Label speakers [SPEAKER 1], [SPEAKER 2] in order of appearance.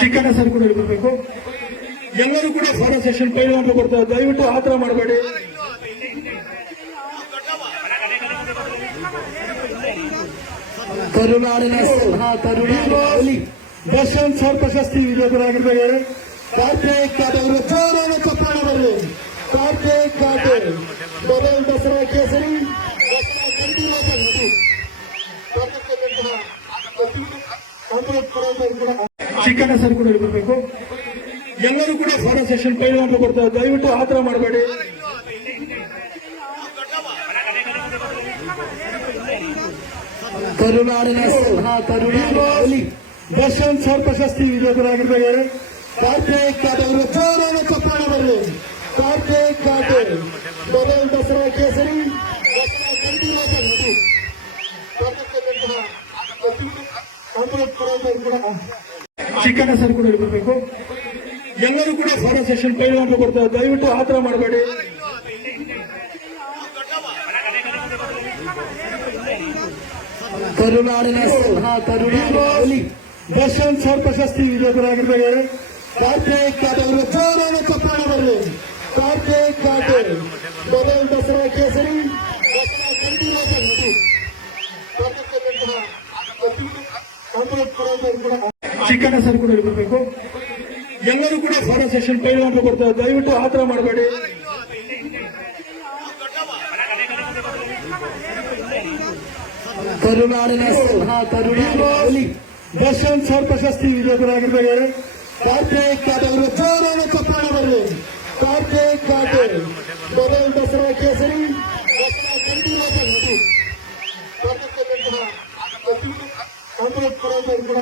[SPEAKER 1] ಚಿಕ್ಕನ sir ಕೂಡ ಬರಬೇಕು ಎಲ್ಲರೂ ಕೂಡ ಫಾರಂ ಸೆಷನ್ ಪೈಲ್ವಾನ್ರು ಬರ್ತಾರೆ ದಯವಿಟ್ಟು ಆತರ ಮಾಡಬೇಡಿ
[SPEAKER 2] ಕರುನಾಡಿನ ಸಿಂಹ ಕರುನಾಡಿನ
[SPEAKER 1] ದರ್ಶನ್ ಸರ್ ಪ್ರಶಸ್ತಿ ವಿಜೇತರಾಗಿರ್ಬೇಕು
[SPEAKER 2] ಕಾರ್ತಿಕ್ ಕಾಟೆ ಅವರು ಜೋರಾದ ಚಪ್ಪಾಳೆ ಬರಲಿ ಕಾರ್ತಿಕ್ ಕಾಟೆ ಮೊಬೈಲ್ ದಸರಾ ಕೇಸರಿ ದಸರಾ ಗಂಭೀರ ಸಂಗತಿ ಅಮೃತ್ ಪುರಂದರ್ ಕೂಡ
[SPEAKER 1] ಚಿಕ್ಕನ ಸರ್ ಕೂಡ ಬರಬೇಕು ಎಲ್ಲರೂ ಕೂಡ ಫಾರಂ ಸೆಷನ್ ಪೈಲ್ವಾನ್ರು ಕೊಡ್ತಾರೆ ದಯವಿಟ್ಟು ಆತರ ಮಾಡಬೇಡಿ.
[SPEAKER 2] ಕರುನಾಡಿನ
[SPEAKER 1] ದರ್ಶನ್ ಸರ್ ಪ್ರಶಸ್ತಿ ವಿಜೇತರಾಗಿರ್ಬೇಕು
[SPEAKER 2] ಕಾರ್ತಿಕ್ ಕಾಟೆ ಅವರು ಜೋರಾದ ಚಪ್ಪಾಳೆ ಬರಲಿ. ಕಾರ್ತಿಕ್ ಕಾಟೆ ಮೊದಲ ದಸರಾ ಕೇಸರಿ ಕೂಡ
[SPEAKER 1] ಚಿಕ್ಕನ ಸರ್ ಕೂಡ ಇರಬೇಕು. ಎಲ್ಲರೂ ಕೂಡ ಫಾರಂ ಸೆಷನ್ ಕೈಗೊಂಡು ಬರ್ತಾರೆ. ದಯವಿಟ್ಟು ಆತರ ಮಾಡಬೇಡಿ.
[SPEAKER 2] ತರುನಾಡಿನ ತರುಣಿ.
[SPEAKER 1] ದರ್ಶನ್ ಸರ್ ಪ್ರಶಸ್ತಿ ವಿಜೇತರಾಗಿರ್ಬೇಕು.
[SPEAKER 2] ಕಾರ್ತಿಕ್ ಕಾಟೆ ಅವರು ಜೋರಾದ ಚಪ್ಪಾಳೆ ಬರಲಿ. ಕಾರ್ತಿಕ್ ಕಾಟೆ. ಮೊಬೈಲ್ ದಸರಾ ಕೇಸರಿ. ಪುರಂದರ್ ಕೂಡ.
[SPEAKER 1] ಚಿಕ್ಕನ ಸರ್ ಕೂಡ ಬರಬೇಕು ಎಲ್ಲರೂ ಕೂಡ ಫಾರ್ ಸೆಷನ್ ಪೈಲ್ವಾನ್ರು ಬರ್ತಾರೆ ದಯವಿಟ್ಟು ಆತರ ಮಾಡಬೇಡಿ.
[SPEAKER 2] ಕರುನಾಡಿನ
[SPEAKER 1] ದರ್ಶನ್ ಸರ್ ಪ್ರಶಸ್ತಿ ವಿಜೇತರಾಗಿರ್ಬೇಕು
[SPEAKER 2] ಕಾರ್ತಿಕ್ ಕಾಟೆ ಅವರು ಜೋರಾದ ಚಪ್ಪಾಳೆ ಬರಲಿ. ಕಾರ್ತಿಕ್ ಕಾಟೆ. ಮೊಬೈಲ್ ದಸರಾ ಕೇಸರಿ. ಕೂಡ.